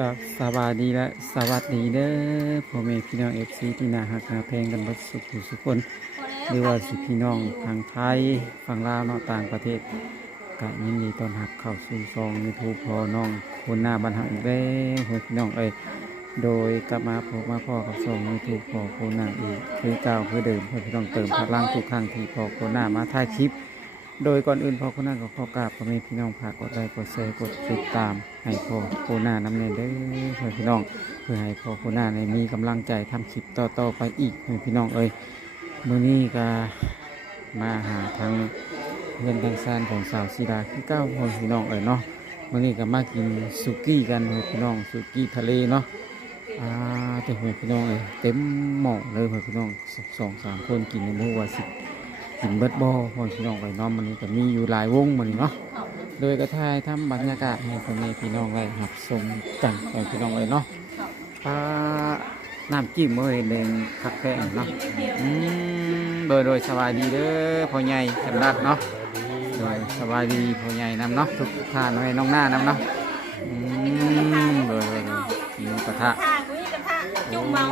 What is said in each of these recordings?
กับสวัสดีและสวัสดีเด้อพ่อแม่พี่น้องเอฟซีที่นาฮักนาแพลงกันบัดสุขสุขคนหรือว่าสิพี่น้องทางไทยฝั่งลาวเนาะต่างประเทศก็ยินดีต้อนรับเข้าสู่ซองยูทูบพอน้องคนหน้าบันหักอีกแล้วพ่อพี่น้องเอ้ยโดยกลับมาพบมาพ่อกับซองยูทูบพอคนหน้าอีกคือเก่าคือเดิมพ่อพี่น้องเติมพลังทุกครั้งที่พอคนหน้ามาถ่ายคลิป โดยก่อนอื่นพอคนหน้าก็ขอกราบพ่อแม่พี่น้องฝากกดไลค์กดแชร์กดติดตาม ให้พ่อโคหน้าน้ำเนยเด้อพ่อพี่น้อง เพื่อให้พ่อโคหน้าในมีกำลังใจทำคลิปต่อๆไปอีกพ่อพี่น้องเอ้ยเมื้อนี้ก็มาหาทางเงินทางซานของสาวศิดาคือเก้าพ่อพี่น้องเอ้ยเนาะเมื้อนี้ก็มากินสุกี้กันพ่อพี่น้องสุกี้ทะเลเนาะอ่าแต่พ่อพี่น้องเอ้ยเต็มหม้อเลยพ่อพี่น้องสองสามคนกินในมื้อว่าสิ กินเบิดบ่พ่อพี่น้องเอ้ยเนาะมื้อนี้ก็มีอยู่หลายวงมื้อนี้เนาะโดยกระทายทำบรรยากาศให้พ่อแม่พี่น้องได้หับชมกันให้พี่น้องเลยเนาะปลาน้ำจิ้มเอ้ยแดงคักแท้เนาะอืมโดยโดยสบายดีเด้อพ่อใหญ่จำรัดเนาะโดยสบายดีพ่อใหญ่นำเนาะทุกท่านให้น้องหน้านำเนาะอืมโดยโดยยหมูกระทะค่ะกุ้ยกระทะ จุ่มเมา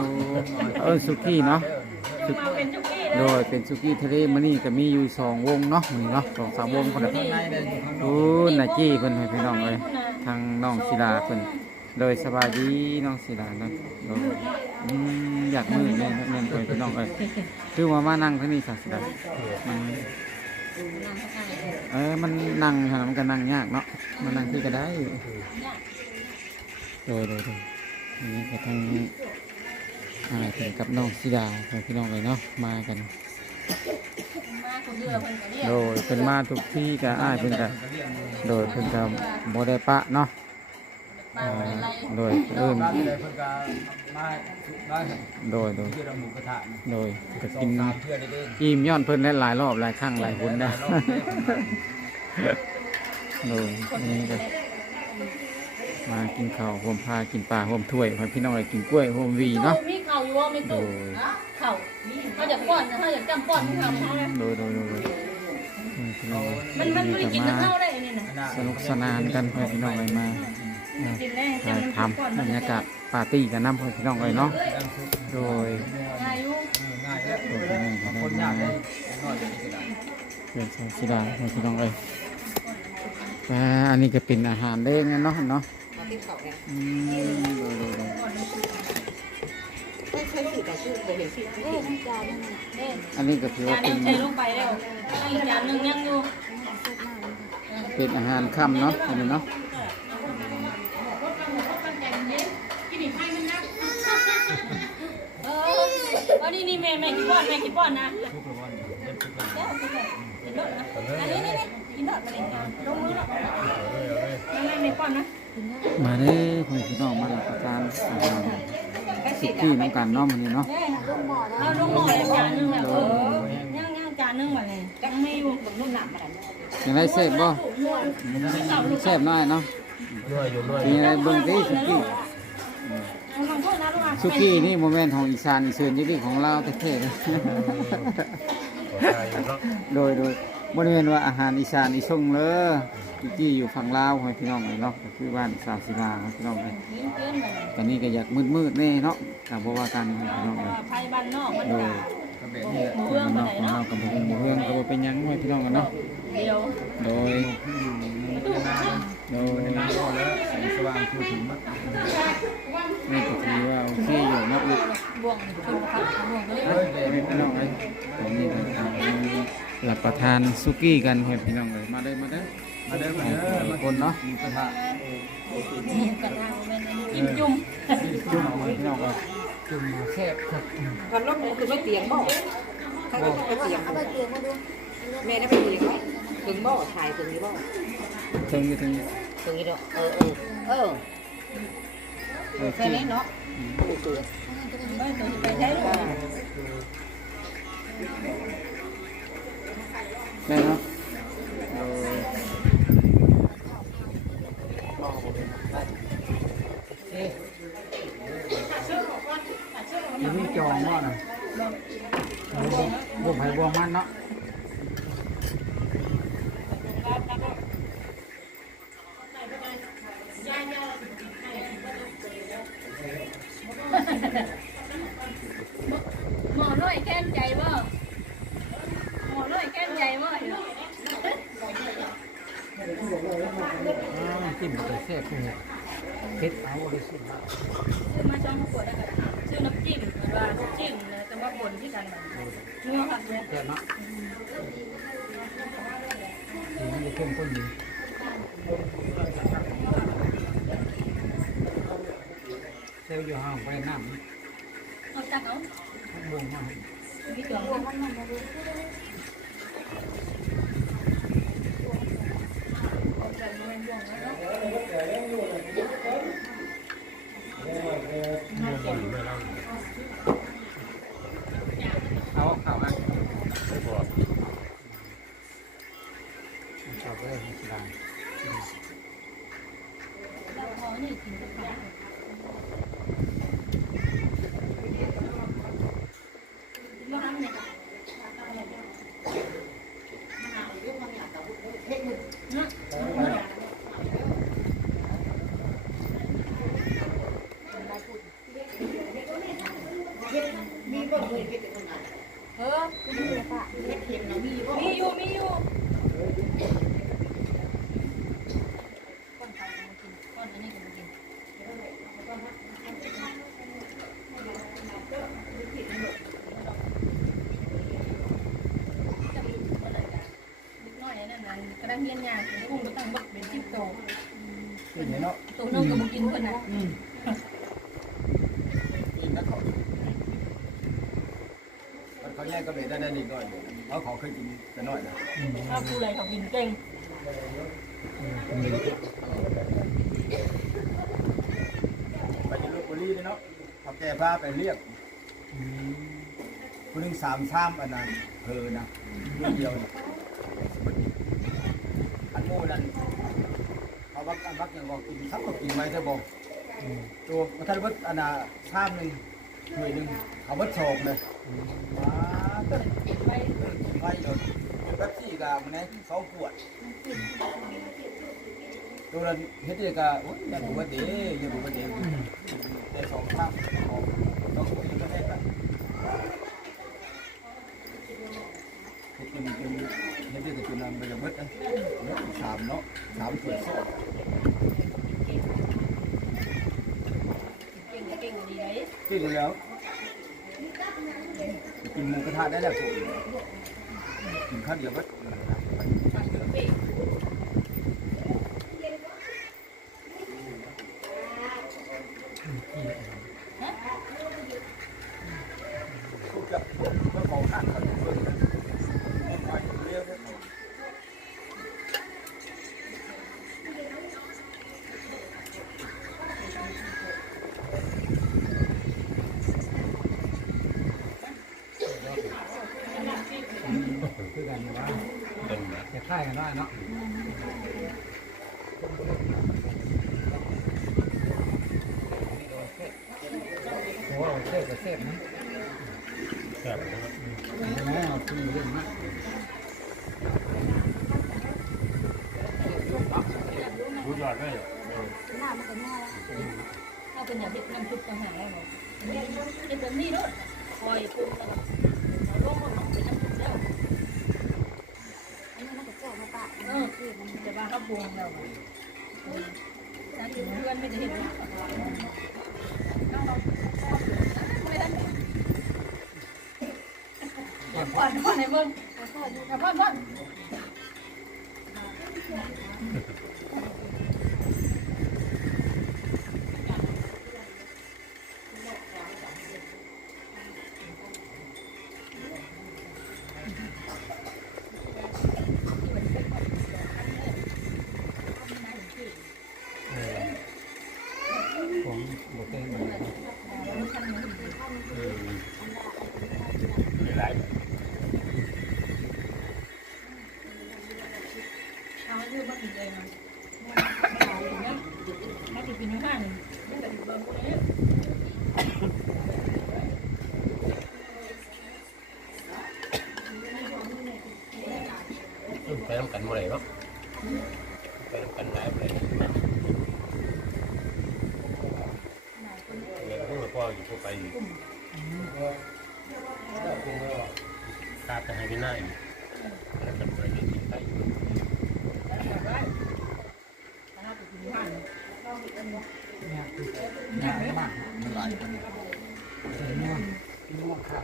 เออสุกี้เนาะจุ่มเมาเป็น โดยเป็นสุกี้ทะเลมื้อนี้ก็มีอยู่สองวงเนาะมือนี้เนาะสองสามวงคนละโอ้นาจี้เพิ่นให้พี่น้องเลยทางน้องศิลาเพิ่นโดยสบายดีน้องศิลาเนาะโดยอืมอยากมือเนี่ยเน่นไปพี่น้องเอ้ยคือว่ามานั่งที่นี่สักศิลามันเออมันนั่งขนาดมันก็นั่งยากเนาะมานั่งที่ก็ได้โดยโดยโดยนี่ก็ทาง อ่าถึงกับน้องศิลาของพี่น้องเลยเนาะมากันมาคนเรือเพิ่นก็เรียกโดยเป็นมาทุกที่ก็อ้ายเพิ่นก็โดยเพิ่นก็บ่ได้ปะเนาะมาอ่าคนไรโดยเอิ่มบ้านเลยเพิ่นก็มาได้โดยโดยเพื่อเราหมูกระทะนี่โดยก็สอกิงนสามเพื่อได้เด้งอิ่มย้อนเพิ่นได้หลายรอบหลายครั้งหลายคนได้โดยนี่ก็ มากินข้าวห่วมพากินปลาห่วมถ้วยให้พี่น้องได้กินกล้วยห่วมวีเนาะมีเข่าอยู่ว่าไม่ตุ่มเข่าเขาอยากป้อนนะเขาอยากจำป้อนของเขาเขาเลยโดยโดยโดยโดยให้พี่น้องมันมันไม่ได้กินกับข้าวได้อันนี่นะสนุกสนานกันให้พี่น้องเลยมากินได้ถ่ายทำบรรยากาศปาร์ตี้กันน้ำให้พี่น้องเลยเนาะโดยอายุง่ายแล้วตัวพี่น้องก็คนได้ยากมาเลยน้อยจะมีกระดาษเปลี่ยนสายสีดาให้พี่น้องเลยอ่าอันนี้ก็เป็นอาหารเด้งนะเนาะเนาะอืมโดยโดยโดยเอ๊ะอันนี้ก็ถือว่าจานเป็นึนงใส่ลงไปแล้วอีกจานนึงยังอยู่เป็นอาหารค่ำเนาะอันนี้เนาะเออวันนี้นี่แม่แม่กินป้อนแม่กินป้อนนะทุกคนเล่นทุกคนเดี๋ยวกินเลยกินรถนะอันนี้นี่นี่กินรถมาเลยลงมือแล้วแม่แม่ไม่ป้อนนะ มาเด้อพ่อพี่น้องมารับประทานอาหาร สุกี้น้ำกันเนาะมันนี้เนาะเอาลงหม้อเลยจานนึงแล้วเออย่างย่างจานนึงมาเลยยังไม่อยู่บนนุ่มหนักมาเลยยังไงเสพบ่เสพน้อยเนาะด้วอยู่ด้วยมีอะไรเบิ่งดิสุกี้ลอโทษนะลูกอะสุกี้นี่โมเมนต์ของอีสานอีเชิญยี่ดีของเราวแท้ๆเลยโดยโดยบริเวณว่าอาหารอีสานอีส่งเลย สุกี้อยู่ฝั่งลาวให้พี่น้องเลยเนาะก็คือบ้านสาวศิลาให้พี่น้องเลยกินเกินมาเลยตอนนี้ก็อยากมืดๆแน่เนาะกับเพราะว่ากันให้พี่น้องเลยไฟบ้านนอกมันโดยจะก็แบบนี้แหละเรื่องนมาอกไหนของเนาะเรากับบุญบุเพื่อนก็บ่เป็นหยังให้พี่น้องกันเนาะเดียวโดยโดยน้ำก็แล้วแสงสว่างทั่วถึงมัดนี่ก็ถือว่าโอเคอยู่เนาะลูกบ่วงชนครับบ่วงก็เลยเฮ้ยให้พี่น้องเลยตอนนี้ก็รับประทานสุกี้กันให้พี่น้องเลยมาเด้อมาเด้อ มาเด้อมาเด้อมาคนเนาะหมูกระทะนี่กระทางเป็นกินจุ่มจุ่มให้พี่น้องเลยจุ่มแซ่บครับ còn lúc này คือไม่เตียงบ่ถ้าก็ไปเตียงบ่แม่ได้ไปเตียงไหมถึงบ่ถ่ายถึงนี้บ่ถึงอยู่ถึงถึงนี้ดอกเออเออเออเออแค่นี้เนาะโอเคไปตัวไปใช้ลูกได้เนาะ องหม้อหน่อยบวกไผ่บวกมันเนาะหมอน้อยแก้มใหญ่บ่หมอน้อยแก้มใหญ่บ่กินแต่แซ่บเนี่ยเผ็ดเอาเลยสิมาชื่อมาจองขวดแล้วกันชื่อน้ำจิ้ม ว่านจิ้มนะแต่ว่าบนที่กันมันนัวค่ะเนี่ยแซ่บเนาะสีมันจะเข้มข้นดีเซลล์อยู่ห้องไปน้ำเอาจักเอาบวงมาพี่ตัวเอา เออมีอยู่มีอยู่ก้อนไข่ก็มากินก้อนอันนี้ก็มากิน นิดหน่อยนั่นนั่นกระดังเฮียนยาเป็นกุ้งก็ตั้งบักเป็นจิ้มโต เป็นเนาะ ตัวนึง ก็มากินคนน่ะกินนะเขาเขาแยกก็เลยได้ได้นิดหน่อยเขาขอเคยกินแต่น้อยนะข้าวกูเลยเขากินเก่งไปที่ลบบุรีเนาะเขาแก่ผ้าไปเรียกคนหนึ่งสามชามอันนั้นเพอนะเรื่องเดียวนะอันโม่นั่น เขาบักอันบักยังบอกกินทับก็กินไว้ได้บอกตัวท่านวัดอันน่ะชามหนึ่งถ้วยหนึ่งเขาวัดโฉบเลยว้าเต้นไปไปเลยเป็นแป๊บซี่กับมันนะสองขวดตัวนั้นเฮ็ดเองก็โอ้ยยังบ่ว่าดียังบ่ว่าดีแต่สองครั้งของต้องคุยกันได้กันกินกินเฮ็ดเองก็กินนำไปจะเบิดนะเนาะสามเนาะสามถ้วยสอง เก่งเก่งดี เลยกินแล้วกินหมูกระทะได้แล้วผมกินข้าวเดียวเกันได้เนาะโอ้เทพกับเทพนะครับแม่เอาตีเล่นนะรู้ยอดไหมถ้าเป็นอย่างที่น้ำซุปต่างหากแล้วเนาะเป็นแบบนี้ด้วยคอยปรุงแล้ว ก่อนก่อนให้มึงก่อนก่อนของ เหนี่ยเนี่ยมากมันหลายคนเนี่ยนัวนัวค่ะ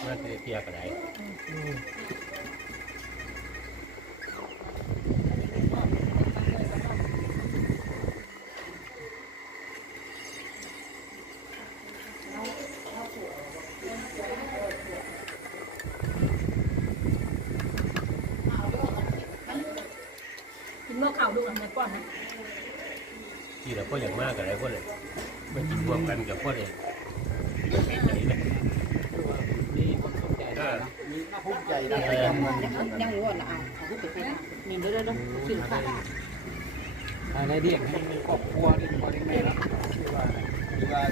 เมื่อเปียกันไห เมื่อข่าวดูหลังในป้อนนะที่เราก็อย่างมากกันไหนพวกเลยไม่กินรวมกันกับพวกเลยนี่คนสนใจได้นะมีน่าภูมิใจนะไปทำงานยังรู้ว่าน่ะเอาเอาไปไปมีเด้อเด้อชื่อค่ะอะไรเรียกให้มีครอบครัวเรียกพ่อเรียกแม่แล้วคือว่าคือว่า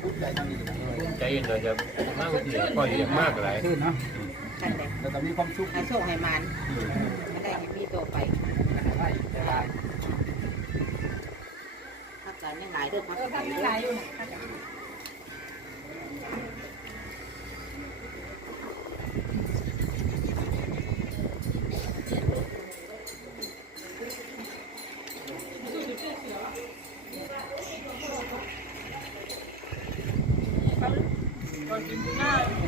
ภูมิใจทางนี้นะใจเย็นเราจะมากกว่าที่ก็อย่างมากอะไรขึ้นเนาะท่านใดแล้วก็มีความสุขให้โชคให้มันไม่ได้ให้มีตัวไป พักการยังหลายเด้อพักเออการทำไม่เด้ไรออยู่นะ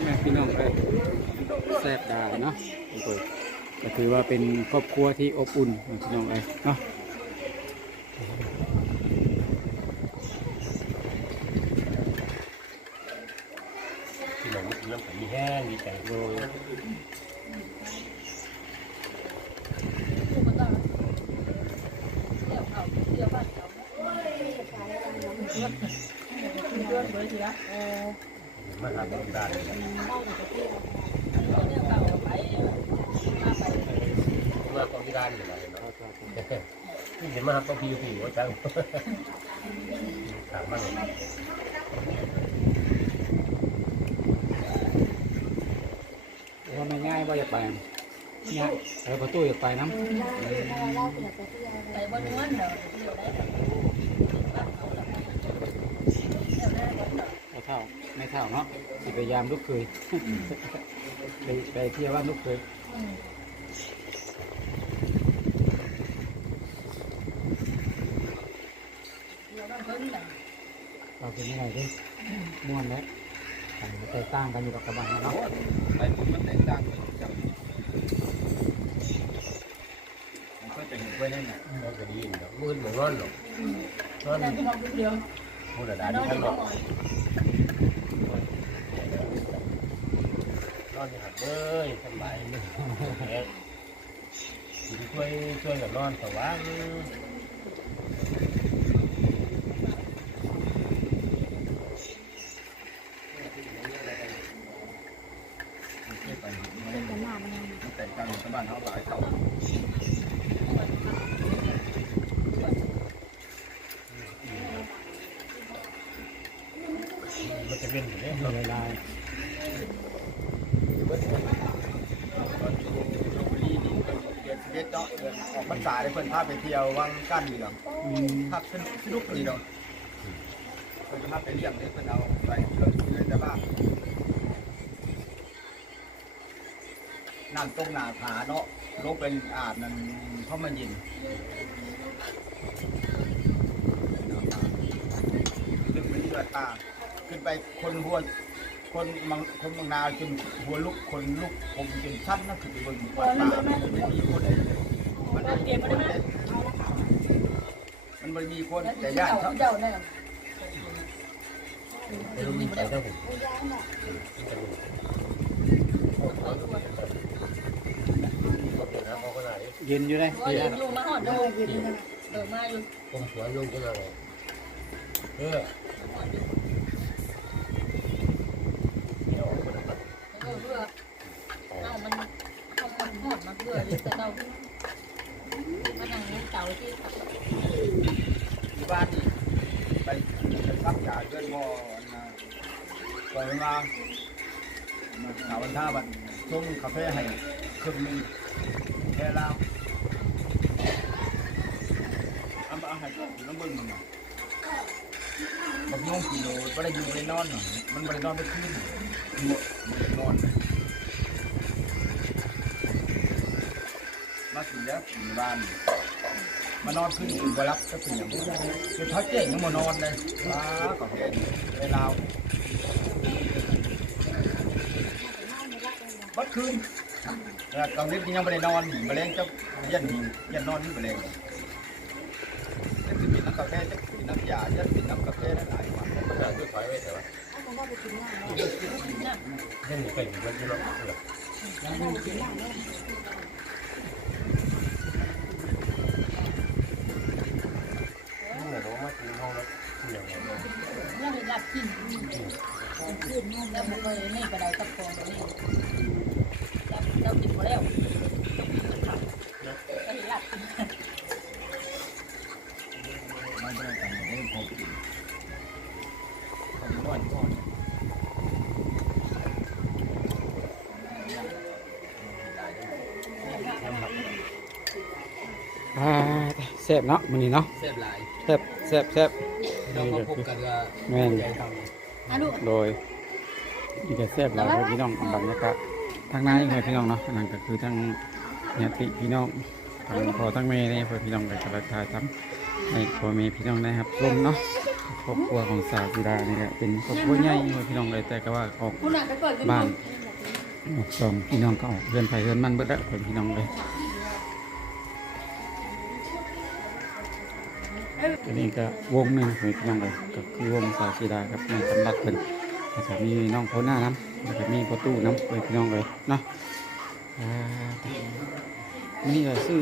แม่พี่น้องเอ้ยแซ่บดาเนาะก็ถือว่าเป็นครอบครัวที่อบอุ่นพี่น้องเอ้ยเนาะ ที่เราเริ่มมีแห้งดีใจโดยลูกมันก็เดี๋ยวเขาเดี๋ยวบ้าเขาเดือนเบอร์ทีละมาหาบุญได้เดี๋ยวเก่าไปมาไปมาต้องที่ด้านอยู่ไหนเนาะนี่เห็นมาครับต้องพี่พี่ว่าจังถามบ้างว่าไม่ง่ายว่าจะไปเนี่ยไปประตูจะไปน้ำไปบนวันเดี๋ยวเดี๋ยวได้ไม่เท่าไม่เท่าเนาะสิพยายามลูกเคยไปไปเที่ยวว่าลูกเคยเดี๋ยวต้องเพิ่งแต่เราเป็นยังไงดิม่วนแล้วต่างแตกต่างกันอยู่กับกระบะเนาะไปบุญมันแตกต่างกันจากมันก็จะเห็นไว้ได้ไงเราจะดีเนาะ มืดเหมือนร้อนหรอกร้อนแต่ที่มองเดียวพูดอะไรน้องที่ที่ข้างนมอองกร้อนที่หัดเลยสบายช่วยช่วยกับนอนสว่าง ไปมันแตกต่างจากบ้านเขาหลายเท่า มันจะเป็นอย่างนี้ เว ลาตออยู่ลพบุรีนี่เพิ่นเดือนสิบเอ็ดเนาะเดืออกพรรษาได้เพิ่นพาไปเที่ยววังกั้นนี่เนาะอืมพักสนุกสนุกนี่เนาะเพิ่นจะมาไปเลี้ยงเนี่ยเพิ่นเอาไปเพิ่นเพิ่นจะบ้านั่งตรงหน้าผาเนาะลงไปอาบนั่นเพราะมันเย็นลึกไปที่เลือดตา ขึ้นไปคนหัวคนมังคนมังนาจนหัวลุกคนลุกผมจนสั้นนะคือไปเบนวัดตามันไม่มีคนเลยมันไม่มีคนเลยมันไม่มีคนแต่ญาติเขาเจ้าเนี่ยไม่รู้มีใจเท่าผมเป็นนะเขาก็ไหนเย็นอยู่เลยว่าอยู่อยู่มาหอดดูเออมาอยู่ผมสวนลุงก็ไหนเออ หอดมาเพื่อจะเรามันนั่งเก่าที่ขับที่บ้านนี่ไปไปพักยาเกินบ่อนะ แล้วอยู่บ้านมานอนขึ้นอยู่บ่รับก็เป็นอย่างนี้จนเขาเจ๊งยังมานอนเลยว้าก็เห็นเวลาบัดคืนแล้วกลางคืนยังไม่ได้นอนแมลงจะย็นเย็นนอนนี่แมลงจะกินน้ำกาแฟจะกินน้ำยาจะกินน้ำกาแฟได้หลายวันมันจะด้วยไฟไว้แต่ว่าเล่นเป็นมันจะลดเลือดนี่แห แล้วมันก็นี่กระไดตะโกนตรงนี้เรากินหมดแล้วก็เห็นหลับกินไม่ได้ทำให้ผมกินทำก่อนก่อนอ่าแซ่บเนาะมื้อนี้เนาะเสียบหลายแซ่บแซ่บแซ่บเรามาพบกันก็แม่น ใจทอะลูกโดยนี่ก็แซ่บหลายครับพี่น้องบรรยากาศทางนั้นเลยพี่น้องเนาะนั่นก็คือทางญาติพี่น้องทางพ่อทางแม่เนี่ยเพื่อพี่น้องไปกระจายทำให้พ่อแม่พี่น้องได้ครับร่มเนาะครอบครัวของสาวสุดานี่แหละเป็นครอบครัวใหญ่เพื่อพี่น้องเลยแต่ก็ว่าออกคุณน่ะไปเปิดกันบ้านออกสองพี่น้องก็ออกเรือนไฟเรือนมันเบิดละเพื่อพี่น้องเลย อันนี้ก็วงหนึ่งเพื่อพี่น้องเลยก็คือวงสาวสุดาครับในสำนักเป็นแล้วก็มีน้องโคหน้าน้ำแล้วก็มีประตูน้ำไปพี่น้องเลยเนาะอ่านี่ก็ซื้อ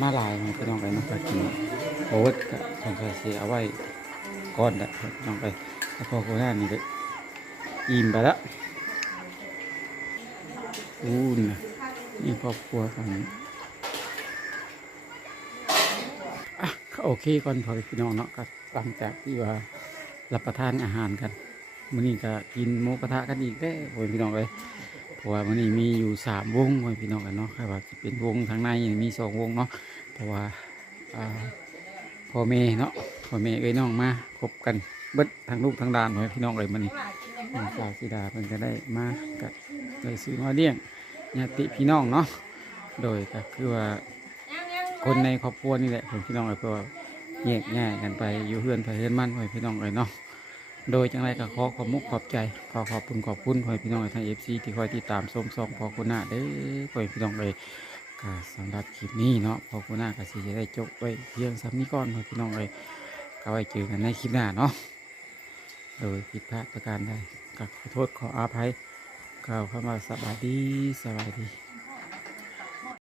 มาลายพี่น้องเลยเนาะก็กินโอเวอร์ก็สงสัยเสียเอาไว้ก่อนแหละพี่น้องไปแล้วพอโคหน้านี่ก็อิ่มไปแล้วอู้นนี่ครอบครัวของอะก็ โอเคก่อนพอพี่น้องเนาะก็หลังจากที่ว่ารับประทานอาหารกันมื้อนี้ก็กินหมูกระทะกันอีกได้โอ้ยพี่น้องเลยเพราะว่ามื้อนี้มีอยู่สามวงโอ้ยพี่น้องกันเนาะแค่ว่าจะเป็นวงทางในมีสองวงเนาะเพราะว่าพ่อแม่เนาะพ่อแม่เอ้ยน้องมาคบกันเบิดทางลูกทางดานโอ้ยพี่น้องเลยมื้อนี้นางสาวสีดาเพิ่นก็ได้มาก็เลยซื้อมาเลี้ยงญาติพี่น้องเนาะโดยก็คือว่า คนในครอบครัวนี่แหละผมพี่น้องเลยเพราะว่าแยกง่ายกันไปอยู่เพื่อนไปเพื่อนมั่นโอ้พี่น้องเลยเนาะโดยจังไรก็ขอขอบมุกขอบใจขอขอบคุณขอบคุณพ่อพี่น้องทางเอฟซีที่คอยติดตามชมส่องพอคุณหน้าเด้อพ่อพี่น้องเลยก็สำหรับคลิปนี้เนาะพอคุณหน้าก็สิจะได้จบไว้เพียงซ้ำนี้ก่อนพ่อพี่น้องเลยก็ไว้เจอกันในคลิปหน้าเนาะโดยผิดพลาดประการใดก็ขอโทษขออภัยกล่าวคำว่าสวัสดีสวัสดี